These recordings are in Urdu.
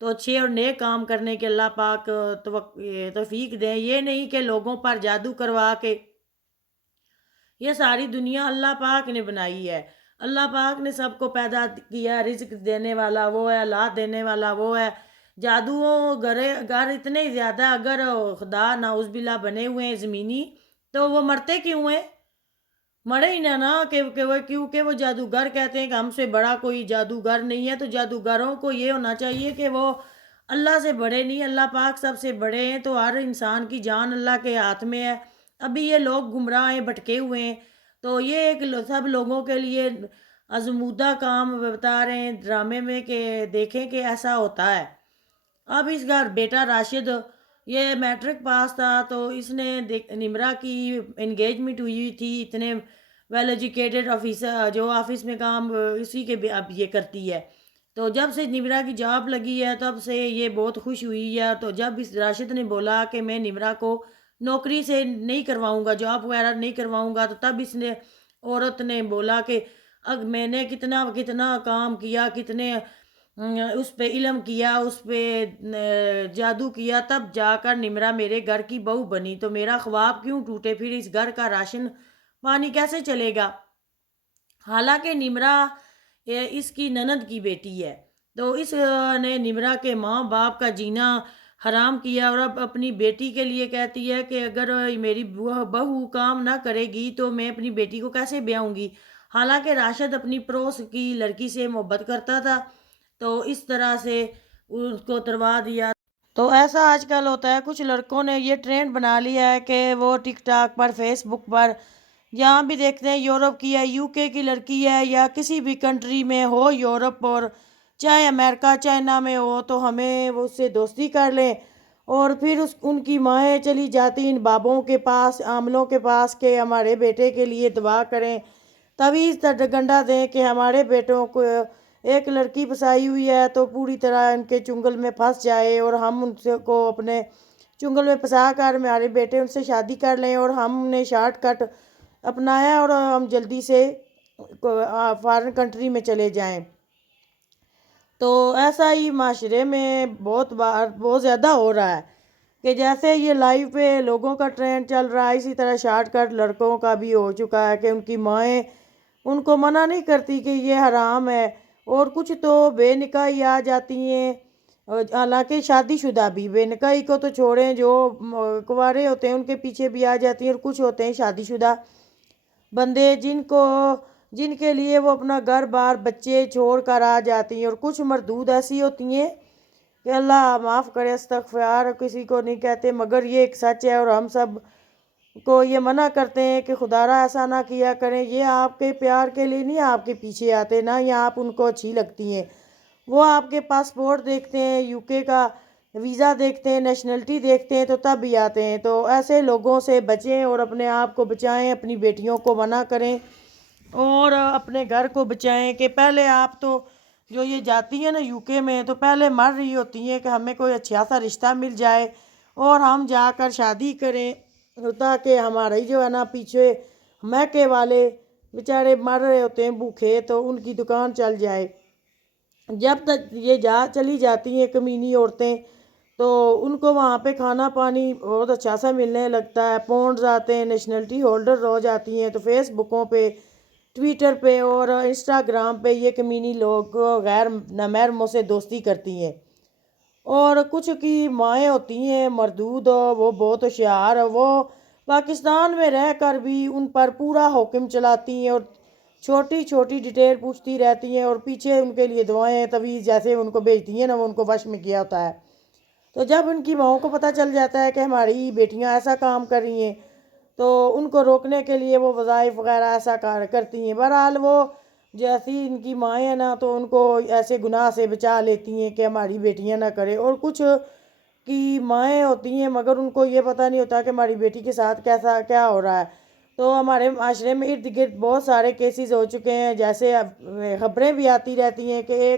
تو اچھے اور نیک کام کرنے کے اللہ پاک توفیق دیں، یہ نہیں کہ لوگوں پر جادو کروا کے۔ یہ ساری دنیا اللہ پاک نے بنائی ہے، اللہ پاک نے سب کو پیدا کیا، رزق دینے والا وہ ہے، اولاد دینے والا وہ ہے۔ جادو گھر اتنے زیادہ اگر خدا نعوذ باللہ بنے ہوئے ہیں زمینی، تو وہ مرتے کیوں ہیں؟ مرے ہی نہ کیونکہ وہ جادوگر کہتے ہیں کہ ہم سے بڑا کوئی جادوگر نہیں ہے۔ تو جادوگروں کو یہ ہونا چاہیے کہ وہ اللہ سے بڑے نہیں، اللہ پاک سب سے بڑے ہیں، تو ہر انسان کی جان اللہ کے ہاتھ میں ہے۔ ابھی یہ لوگ گمراہ ہیں، بھٹکے ہوئے ہیں، تو یہ ایک سب لوگوں کے لیے آزمودہ کام بتا رہے ہیں ڈرامے میں کہ دیکھیں کہ ایسا ہوتا ہے۔ اب اس کا بیٹا راشد یہ میٹرک پاس تھا، تو اس نے نمرہ کی انگیجمنٹ ہوئی تھی، اتنے ویل ایجوکیٹڈ آفیسر جو آفس میں کام اسی کے اب یہ کرتی ہے۔ تو جب سے نمرہ کی جاب لگی ہے تب سے یہ بہت خوش ہوئی ہے۔ تو جب اس راشد نے بولا کہ میں نمرہ کو نوکری سے نہیں کرواؤں گا، جاب وغیرہ نہیں کرواؤں گا، تو تب اس نے عورت نے بولا کہ میں نے کتنا کتنا کام کیا، کتنے اس پہ علم کیا، اس پہ جادو کیا، تب جا کر نمرہ میرے گھر کی بہو بنی، تو میرا خواب کیوں ٹوٹے، پھر اس گھر کا راشن پانی کیسے چلے گا؟ حالانکہ نمرہ اس کی نند کی بیٹی ہے، تو اس نے نمرہ کے ماں باپ کا جینا حرام کیا، اور اب اپنی بیٹی کے لیے کہتی ہے کہ اگر میری بہو کام نہ کرے گی تو میں اپنی بیٹی کو کیسے بیاؤں گی؟ حالانکہ راشد اپنی پڑوس کی لڑکی سے محبت کرتا تھا، تو اس طرح سے اس کو تروا دیا۔ تو ایسا آج کل ہوتا ہے، کچھ لڑکوں نے یہ ٹرینڈ بنا لیا ہے کہ وہ ٹک ٹاک پر، فیس بک پر، جہاں بھی دیکھتے ہیں یورپ کی ہے، یو کے کی لڑکی ہے، یا کسی بھی کنٹری میں ہو یورپ، اور چاہے امریکہ چائنا میں ہو، تو ہمیں وہ اس سے دوستی کر لیں، اور پھر ان کی مائیں چلی جاتی ان بابوں کے پاس، عاملوں کے پاس کہ ہمارے بیٹے کے لیے دعا کریں، تویز گنڈا دیں کہ ہمارے بیٹوں کو ایک لڑکی پسائی ہوئی ہے تو پوری طرح ان کے چنگل میں پھنس جائے، اور ہم ان کو اپنے چنگل میں پھنسا کر ہمارے بیٹے ان سے شادی کر لیں، اور ہم نے شارٹ کٹ اپنایا اور ہم جلدی سے فارن کنٹری میں چلے جائیں۔ تو ایسا ہی معاشرے میں بہت زیادہ ہو رہا ہے کہ جیسے یہ لائیو پہ لوگوں کا ٹرینڈ چل رہا ہے، اسی طرح شارٹ کٹ لڑکوں کا بھی ہو چکا ہے کہ ان کی مائیں ان کو منع نہیں کرتی کہ یہ حرام ہے، اور کچھ تو بے نکاحی آ جاتی ہیں، حالانکہ شادی شدہ بھی، بے نکاحی کو تو چھوڑیں، جو کنوارے ہوتے ہیں ان کے پیچھے بھی آ جاتی ہیں، اور کچھ ہوتے ہیں شادی شدہ بندے جن کے لیے وہ اپنا گھر بار بچے چھوڑ کر آ جاتی ہیں، اور کچھ مردود ایسی ہوتی ہیں کہ اللہ معاف کرے، استغفار کسی کو نہیں کہتے، مگر یہ ایک سچ ہے، اور ہم سب کو یہ منع کرتے ہیں کہ خدا را ایسا نہ کیا کریں، یہ آپ کے پیار کے لیے نہیں آپ کے پیچھے آتے، نہ یہ آپ ان کو اچھی لگتی ہیں، وہ آپ کے پاسپورٹ دیکھتے ہیں، یو کے کا ویزا دیکھتے ہیں، نیشنلٹی دیکھتے ہیں، تو تب بھی آتے ہیں۔ تو ایسے لوگوں سے بچیں اور اپنے آپ کو بچائیں، اپنی بیٹیوں کو منع کریں اور اپنے گھر کو بچائیں کہ پہلے آپ تو جو یہ جاتی ہیں نا یو کے میں، تو پہلے مر رہی ہوتی ہیں کہ ہمیں کوئی اچھا سا رشتہ مل جائے اور ہم جا کر شادی کریں، تاکہ ہمارے جو ہے نا پیچھے میکے والے بیچارے مر رہے ہوتے ہیں بھوکے، تو ان کی دکان چل جائے۔ جب تک یہ چلی جاتی ہیں کمینی عورتیں، تو ان کو وہاں پہ کھانا پانی بہت اچھا سا ملنے لگتا ہے، پونڈز آتے ہیں، نیشنلٹی ہولڈر ہو جاتی ہیں، تو فیس بکوں پہ، ٹویٹر پہ اور انسٹاگرام پہ یہ کمینی لوگ غیر نامحرموں سے دوستی کرتی ہیں، اور کچھ کی مائیں ہوتی ہیں مردود، وہ بہت ہوشیار، وہ پاکستان میں رہ کر بھی ان پر پورا حکم چلاتی ہیں، اور چھوٹی چھوٹی ڈیٹیل پوچھتی رہتی ہیں، اور پیچھے ان کے لیے دعائیں تویز جیسے ان کو بھیجتی ہیں نا، وہ ان کو وش میں کیا ہوتا ہے۔ تو جب ان کی ماؤں کو پتہ چل جاتا ہے کہ ہماری بیٹیاں ایسا کام کر رہی ہیں، تو ان کو روکنے کے لیے وہ وظائف وغیرہ ایسا کرتی ہیں۔ بہرحال وہ جیسی ان کی مائیں ہیں نا، تو ان کو ایسے گناہ سے بچا لیتی ہیں کہ ہماری بیٹیاں نہ کریں، اور کچھ کی مائیں ہوتی ہیں مگر ان کو یہ پتہ نہیں ہوتا کہ ہماری بیٹی کے ساتھ کیا ہو رہا ہے۔ تو ہمارے معاشرے میں ارد گرد بہت سارے کیسز ہو چکے ہیں، جیسے خبریں بھی آتی رہتی ہیں کہ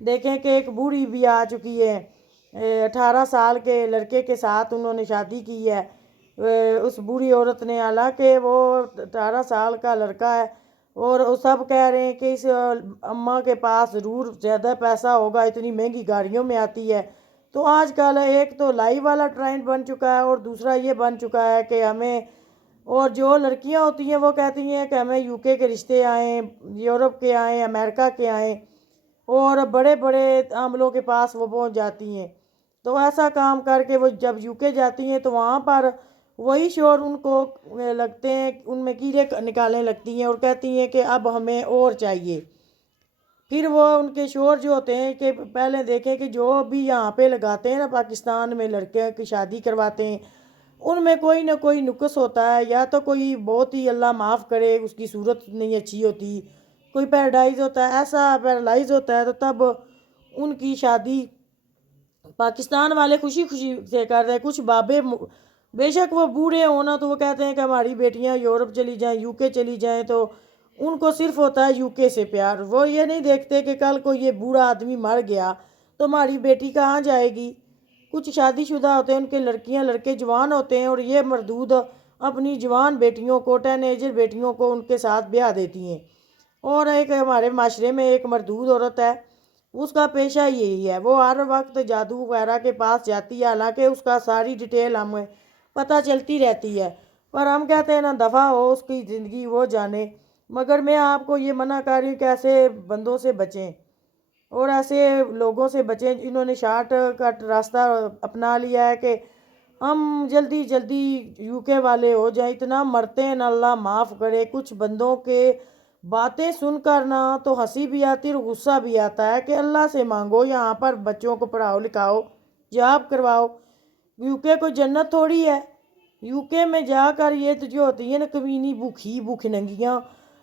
دیکھیں کہ ایک بوڑھی بھی آ چکی ہے، 18 سال کے لڑکے کے ساتھ انہوں نے شادی کی ہے، اس بوڑھی عورت نے، حالانکہ وہ 18 سال کا لڑکا ہے، اور وہ سب کہہ رہے ہیں کہ اس اماں کے پاس ضرور زیادہ پیسہ ہوگا، اتنی مہنگی گاڑیوں میں آتی ہے۔ تو آج کل ایک تو لائی والا ٹرینڈ بن چکا ہے، اور دوسرا یہ بن چکا ہے کہ ہمیں، اور جو لڑکیاں ہوتی ہیں وہ کہتی ہیں کہ ہمیں یو کے رشتے آئیں، یورپ کے آئیں، امریکہ کے آئیں، اور بڑے بڑے عاملوں کے پاس وہ پہنچ جاتی ہیں۔ تو ایسا کام کر کے وہ جب یو کے جاتی ہیں تو وہاں پر وہی شوہر ان کو لگتے ہیں، ان میں کیڑے نکالنے لگتی ہیں اور کہتی ہیں کہ اب ہمیں اور چاہیے۔ پھر وہ ان کے شوہر جو ہوتے ہیں کہ پہلے دیکھیں کہ جو بھی یہاں پہ لگاتے ہیں نا پاکستان میں لڑکے کی شادی کرواتے ہیں، ان میں کوئی نہ کوئی نقص ہوتا ہے، یا تو کوئی بہت ہی اللہ معاف کرے اس کی صورت نہیں اچھی ہوتی، کوئی پیراڈائز ہوتا ہے، ایسا پیرالائز ہوتا ہے، تو تب ان کی شادی پاکستان والے خوشی خوشی سے کر رہے ہیں۔ کچھ بابے بے شک وہ بوڑھے ہونا تو وہ کہتے ہیں کہ ہماری بیٹیاں یورپ چلی جائیں، یو کے چلی جائیں، تو ان کو صرف ہوتا ہے یو کے سے پیار۔ وہ یہ نہیں دیکھتے کہ کل کو یہ بوڑھا آدمی مر گیا تو ہماری بیٹی کہاں جائے گی۔ کچھ شادی شدہ ہوتے ہیں، ان کے لڑکیاں لڑکے جوان ہوتے ہیں، اور یہ مردود اپنی جوان بیٹیوں کو، ٹین ایجر بیٹیوں کو ان کے ساتھ بیاہ دیتی ہیں۔ اور ایک ہمارے معاشرے میں ایک مردود عورت ہے، اس کا پیشہ یہی ہے، وہ ہر وقت جادو وغیرہ کے پاس جاتی ہے، حالانکہ اس کا ساری ڈیٹیل ہمیں پتہ چلتی رہتی ہے، پر ہم کہتے ہیں نا دفع ہو، اس کی زندگی وہ جانے۔ مگر میں آپ کو یہ منع کر رہی ہوں کہ ایسے بندوں سے بچیں، اور ایسے لوگوں سے بچیں جنہوں نے شارٹ کٹ راستہ اپنا لیا ہے کہ ہم جلدی جلدی یو کے والے ہو جائیں۔ اتنا مرتے ہیں نا، اللہ معاف کرے، کچھ بندوں کے باتیں سن کر نا تو ہنسی بھی آتی ہے اور غصہ بھی آتا ہے کہ اللہ سے مانگو، یہاں پر بچوں کو پڑھاؤ لکھاؤ، جاب کرواؤ۔ یو کے کوئی جنت تھوڑی ہے۔ یو کے میں جا کر یہ تو جو ہوتی ہے نا کمینی بھوکھی ننگیاں،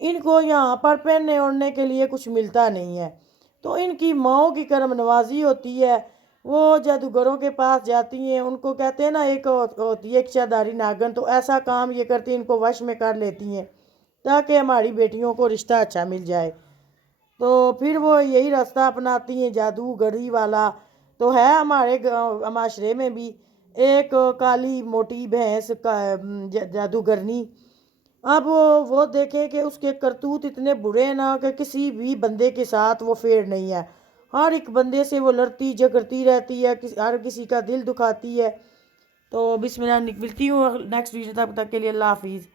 ان کو یہاں پر پہننے اوڑھنے کے لیے کچھ ملتا نہیں ہے، تو ان کی ماؤں کی کرم نوازی ہوتی ہے، وہ جادوگروں کے پاس جاتی ہیں، ان کو کہتے ہیں نا ایک ہوتی ہے اکشاداری ناگن، تو ایسا کام یہ کرتی ہیں، ان کو وش میں کر لیتی ہیں تاکہ ہماری بیٹیوں کو رشتہ اچھا مل جائے۔ تو پھر وہ یہی راستہ اپناتی ہیں جادوگری والا۔ تو ہے ہمارے معاشرے میں بھی ایک کالی موٹی بھینس جادوگرنی۔ اب وہ دیکھیں کہ اس کے کرتوت اتنے برے ہیں نا کہ کسی بھی بندے کے ساتھ وہ فیئر نہیں ہے، ہر ایک بندے سے وہ لڑتی جھگڑتی رہتی ہے، ہر کسی کا دل دکھاتی ہے۔ تو بسم اللہ، ملتی ہوں نیکسٹ ویڈیو، تب تک کے لیے اللہ حافظ۔